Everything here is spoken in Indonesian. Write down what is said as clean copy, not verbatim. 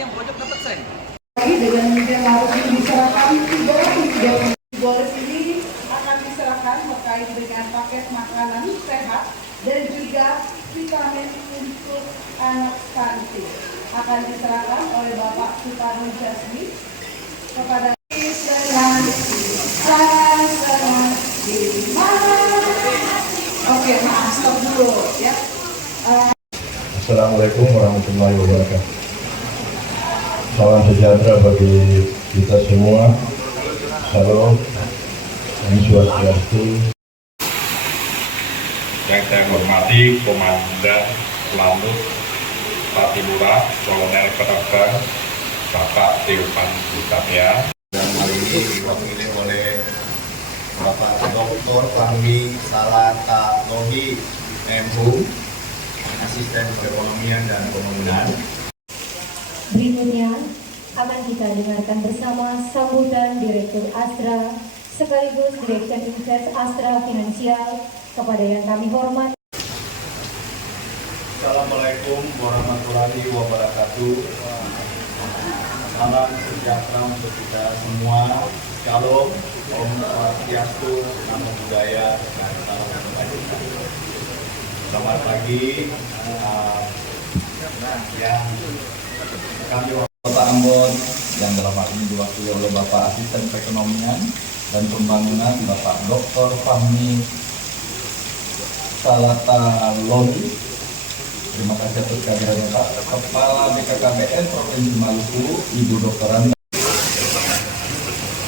Yang pojok dapat saya. Dengan yang harus diserahkan 3 Boris ini akan diserahkan terkait dengan paket makanan sehat dan juga vitamin untuk anak stunting akan diserahkan oleh Bapak Sutarno Jasmi kepada Oke, maaf, stop dulu ya. Assalamualaikum warahmatullahi wabarakatuh. Salam sejahtera bagi kita semua. Salam, Om Swastiastu. Yang saya hormati Komandan Lanut Patimura, Kolonel Penerbang Bapak Teopan Hutapea. Dan hari ini diwakili oleh Bapak Dr. Fahmi Salata Tohi MHum, Asisten Perekonomian dan Pembangunan. Berikutnya akan kita dengarkan bersama sambutan Direktur Astra sekaligus Direktur Invest Astra Finansial kepada yang kami hormati. Assalamualaikum warahmatullahi wabarakatuh. Salam sejahtera untuk kita semua. Shalom, Om Swastiastu, Namo Buddhaya, dan salam kebajikan. Selamat pagi. Yang kami Kota Ambon yang dalam hal ini diwakili oleh Bapak Asisten Perekonomian dan Pembangunan Bapak Dr. Fahmi Salata Tohi. Terima kasih atas kehadirannya Pak Kepala BKKBN Provinsi Maluku, Ibu Dr.